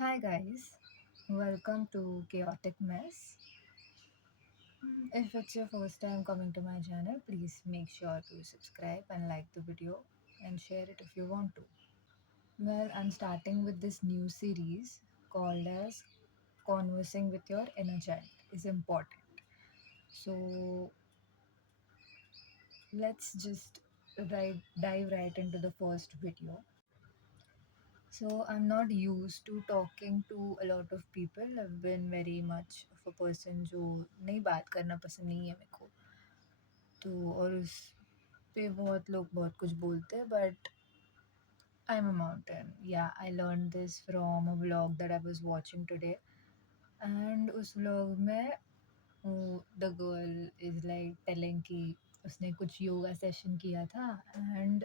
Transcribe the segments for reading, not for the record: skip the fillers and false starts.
Hi guys, welcome to Chaotic Mess. If it's your first time coming to my channel, please make sure to subscribe and like the video and share it if you want to. Well, I'm starting with this new series called as Conversing with Your Inner Child is Important. So let's just dive right into the first video. So I'm not used to talking to a lot of people. I've been very much of a person जो नहीं बात करना पसंद नहीं है मेरे को. तो और उस पे बहुत लोग बहुत कुछ बोलते हैं but I'm a mountain. Yeah, I learned this from a vlog that I was watching today. And उस vlog में the girl is like telling कि उसने कुछ योगा सेशन किया था and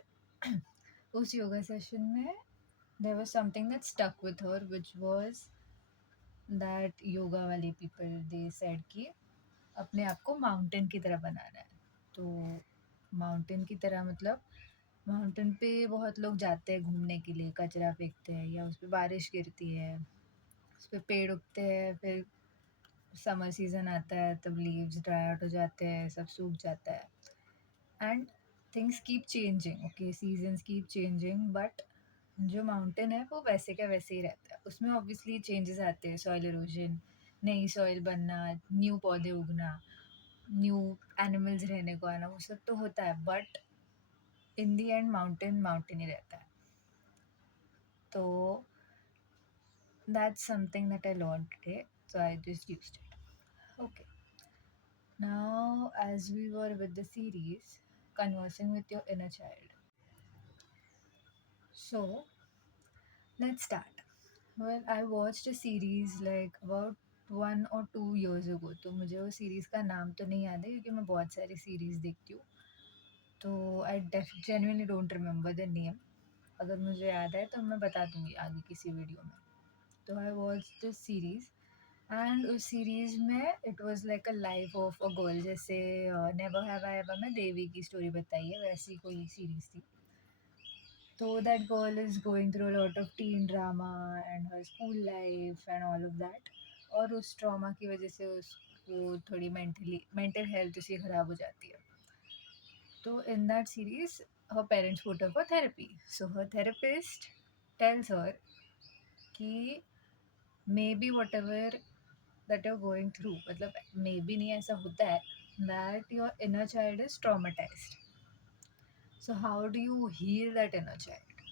उस योगा सेशन में there was something that stuck with her, which was that yoga वाले people they said कि अपने आप को माउंटेन की तरह बनाना है. तो माउंटेन की तरह मतलब माउंटेन पे बहुत लोग जाते हैं घूमने के लिए, कचरा फेंकते हैं या उस पे बारिश गिरती है, उस पे पेड़ उगते हैं, फिर समर सीजन आता है तब लीव्स ड्राई आउट हो जाते हैं, सब सूख जाता है and things keep changing. Okay, seasons keep changing but जो माउंटेन है वो वैसे का वैसे ही रहता है. उसमें ऑब्वियसली चेंजेस आते हैं, सॉइल इरोजन, नई सॉइल बनना, न्यू पौधे उगना, न्यू एनिमल्स रहने को आना, वो सब तो होता है but in the end mountain mountain ही रहता है. तो that's something that I learn today, so I just used it. Okay, now as we were with the series conversing with your inner child. So let's start. Well, I watched a series like about 1 or 2 years ago. तो मुझे वो series का नाम तो नहीं याद है क्योंकि मैं बहुत सारी सीरीज़ देखती हूँ. तो I genuinely don't remember the name. अगर मुझे याद है तो मैं बता दूंगी आगे किसी वीडियो में. तो I watch this series and उस सीरीज़ में it was like a life of a girl. जैसे नेवर हैव आई एवर में देवी की स्टोरी बताई है, वैसी कोई सीरीज़ थी. So that girl is going through a lot of teen drama and her school life and all of that. और उस ट्रॉमा की वजह से उसको थोड़ी मेंटल हेल्थ उसकी ख़राब हो जाती है. तो in that series her parents put her for therapy. So her therapist tells her कि maybe whatever that you're going through, मतलब maybe नहीं, ऐसा होता है that your inner child is traumatized. So how do you heal that inner child?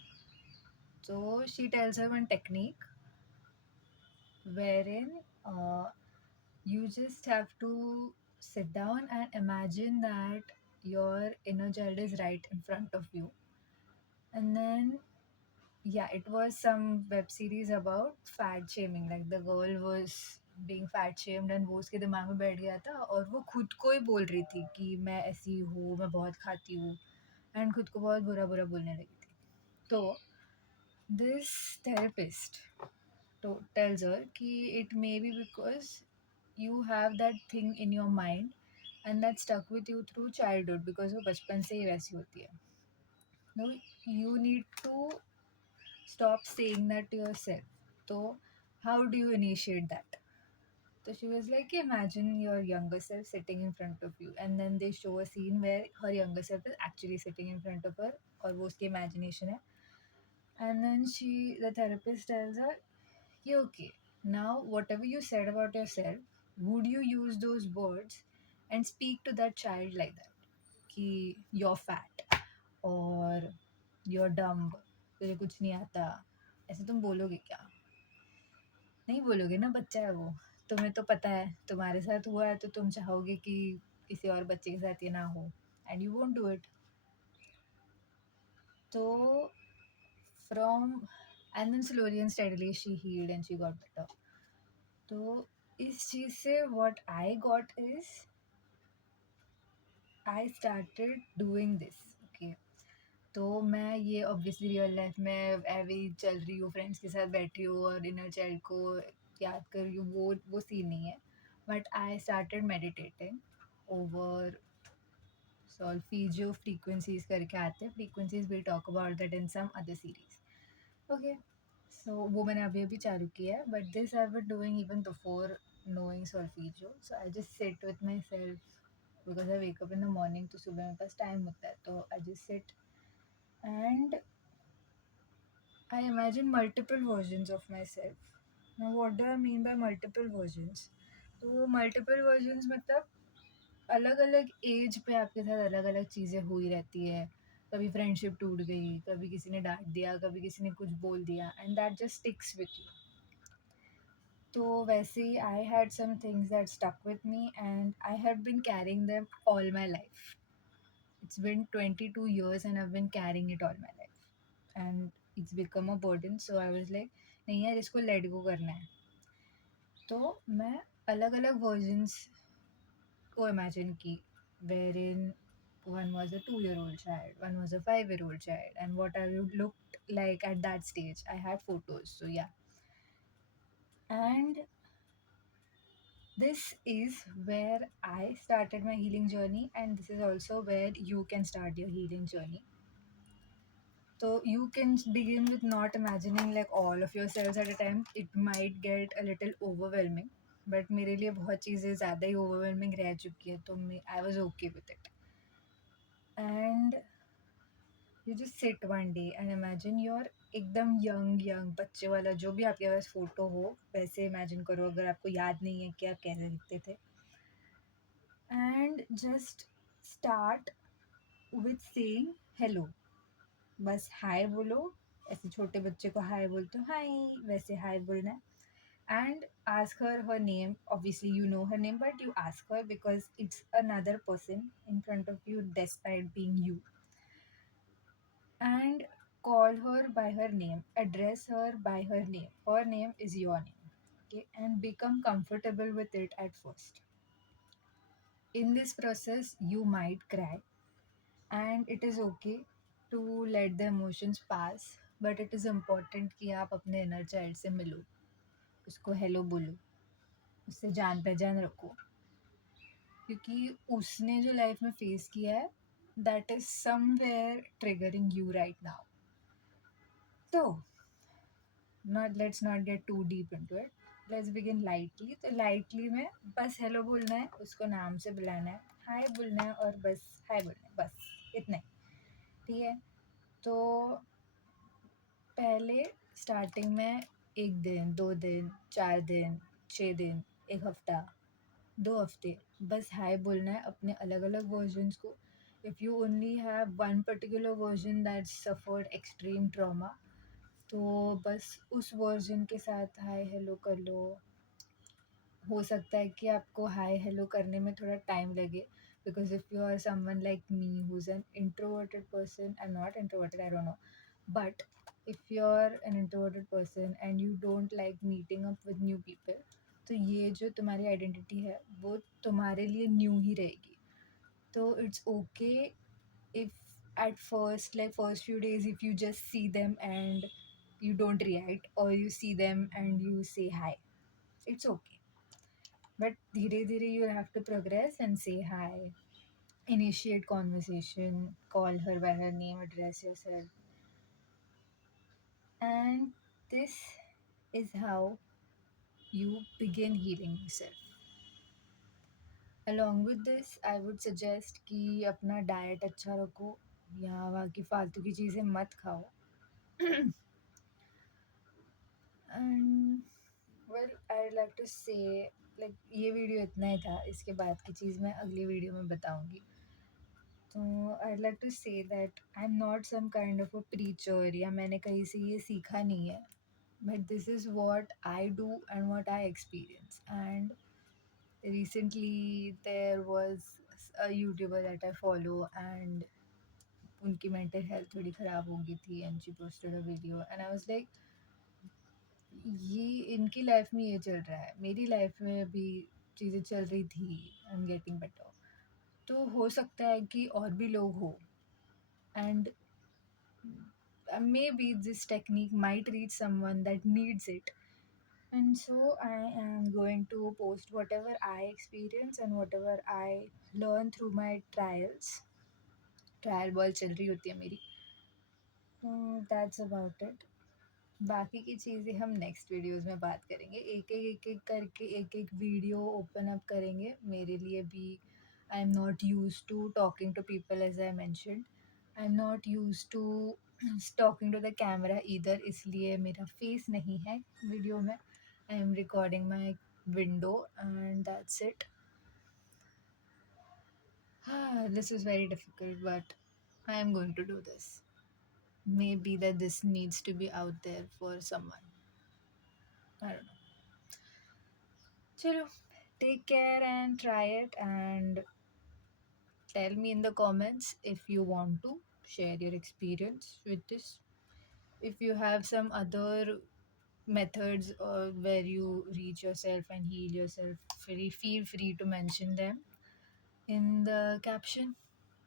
So she tells her one technique wherein you just have to sit down and imagine that your inner child is right in front of you. And then, yeah, it was some web series about fat shaming. Like the girl was being fat shamed and वो उसके दिमाग में बैठ गया था और वो खुद को ही बोल रही थी कि मैं ऐसी हूँ, मैं बहुत खाती हूँ, एंड खुद को बहुत बुरा बुरा बोलने लगी थी. तो दिस थेरेपिस्ट tells her कि it may be because you have that thing in your mind and that stuck with you through childhood because वो बचपन से ही वैसी होती है. No, you need to stop saying that to yourself. So how do you initiate that? So she was like, imagine your younger self sitting in front of you, and then they show a scene where her younger self is actually sitting in front of her और वो उसकी imagination है. And then the therapist tells her, yeah, okay, now whatever you said about yourself, would you use those words and speak to that child like that? कि you're fat or you're dumb, तुझे कुछ नहीं आता, ऐसे तुम बोलोगे क्या? नहीं बोलोगे ना, बच्चा है वो. तुम्हें तो पता है तुम्हारे साथ हुआ है तो तुम चाहोगे कि किसी और बच्चे के साथ ये ना हो, and you won't do it. तो from and then slowly and steadily she healed and she got better. तो इस चीज़ से what I got is I started doing this. Okay, तो मैं ये ऑब्वियसली रियल लाइफ में ऐवे ही चल रही हूँ, फ्रेंड्स के साथ बैठी हूँ और इनर चाइल्ड को याद कर रही हूँ, वो सीन नहीं है. But I started meditating over solfeggio frequencies करके आते हैं. Frequencies we talk about that in some other series. Okay, so वो मैंने अभी अभी चालू किया है, but this I been doing even before knowing solfeggio. So I just sit with myself because I wake up in the morning, तो सुबह मेरे पास टाइम होता है, तो I just sit and I imagine multiple versions of myself. Now what do I mean by multiple versions? तो multiple versions मतलब अलग अलग एज पे आपके साथ अलग अलग चीज़ें हुई रहती है. कभी फ्रेंडशिप टूट गई, कभी किसी ने डांट दिया, कभी किसी ने कुछ बोल दिया, and that just sticks with you. तो वैसे ही I had some things that stuck with me and I have been carrying them all my life. It's been 22 years and I've been carrying it all my life. And it's become a burden. So I was like, नहीं यार इसको let go करना है. तो मैं अलग अलग versions को imagine की, wherein one was a 2-year-old child, one was a 5-year-old child, and what I would looked like at that stage. I had photos, so yeah. And this is where I started my healing journey, and this is also where you can start your healing journey. So you can begin with not imagining like all of yourselves at a time. It might get a little overwhelming, but मेरे लिए बहुत चीज़ें ज़्यादा ही overwhelming रह चुकी है, तो मैं I was okay with it. And you just sit one day and imagine you're एकदम young बच्चे वाला जो भी आपके पास फोटो हो वैसे imagine करो, अगर आपको याद नहीं है कि आप कैसे दिखते थे. And just start with saying hello. बस हाय बोलो. ऐसे छोटे बच्चे को हाय बोलते हो, हाय, वैसे हाय बोलना है. And ask her name. Obviously you know her name, but you ask her because it's another person in front of you despite being you. And call her by her name, address her by her name. Her name is your name. Okay, and become comfortable with it at first. In this process you might cry, and it is okay to let the emotions pass, but it is important कि आप अपने inner child से मिलो, उसको hello बोलो, उससे जान पहचान रखो, क्योंकि उसने जो लाइफ में फेस किया है that is somewhere triggering you right now. So not let's not get too deep into it. Let's begin lightly. तो lightly में बस hello बोलना है, उसको नाम से बुलाना है, हाय बोलना है, और बस हाय बोलना है, बस इतना ही. ठीक है. तो पहले स्टार्टिंग में 1 दिन, 2 दिन, 4 दिन, 6 दिन, 1 हफ्ता, 2 हफ्ते बस हाय बोलना है अपने अलग अलग वर्जन्स को. If you only have one particular version that suffered extreme trauma, तो बस उस वर्जन के साथ हाय हेलो कर लो. हो सकता है कि आपको हाय हेलो करने में थोड़ा टाइम लगे, because if you are someone like me who is an introverted person, I am not introverted, I don't know, but if you're an introverted person and you don't like meeting up with new people, तो ये जो तुम्हारी identity है वो तुम्हारे लिए new ही रहेगी. तो it's okay if at first, like first few days, if you just see them and you don't react, or you see them and you say hi, it's okay. But धीरे धीरे you have to progress and say hi, initiate conversation, call her by her name, address yourself. And this is how you begin healing yourself. Along with this, I would suggest कि अपना diet अच्छा रखो, यहाँ वहाँ की फालतू की चीज़ें मत खाओ. And well I like to say, like ये वीडियो इतना ही था, इसके बाद की चीज़ मैं अगली वीडियो में बताऊँगी. तो I like to say that I am not some kind of a preacher, या मैंने कहीं से ये सीखा नहीं है, but this is what I do and what I experience. And recently there was a YouTuber that I follow, and उनकी mental health थोड़ी ख़राब हो गई थी, and she posted a video and I was like, ये इनकी life में ये चल रहा है, मेरी लाइफ में अभी चीज़ें चल रही थी, आई एम गेटिंग बेटर. तो हो सकता है कि और भी लोग हो, and maybe this technique might reach someone that needs it. And so I am going to post whatever I experience and whatever I learn through my trials. Trial ball चल रही होती है मेरी. That's about it. बाकी की चीज़ें हम next videos में बात करेंगे। एक-एक करके एक-एक वीडियो ओपन अप करेंगे। मेरे लिए भी I am not used to talking to people as I mentioned. I am not used to talking to the camera either, इसलिए मेरा फेस नहीं है वीडियो में। I am recording my window and that's it. This is very difficult, but I am going to do this. Maybe that this needs to be out there for someone. I don't know. Chalo, take care and try it, and tell me in the comments if you want to share your experience with this. If you have some other methods where you reach yourself and heal yourself, feel free to mention them in the caption.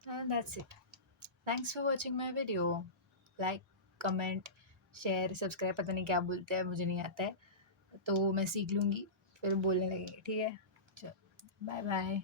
And that's it. Thanks for watching my video. Like, comment, share, subscribe, पता नहीं क्या बोलते हैं, मुझे नहीं आता है, तो मैं सीख लूँगी, फिर बोलने लगेंगे, ठीक है? चलो, बाय बाय।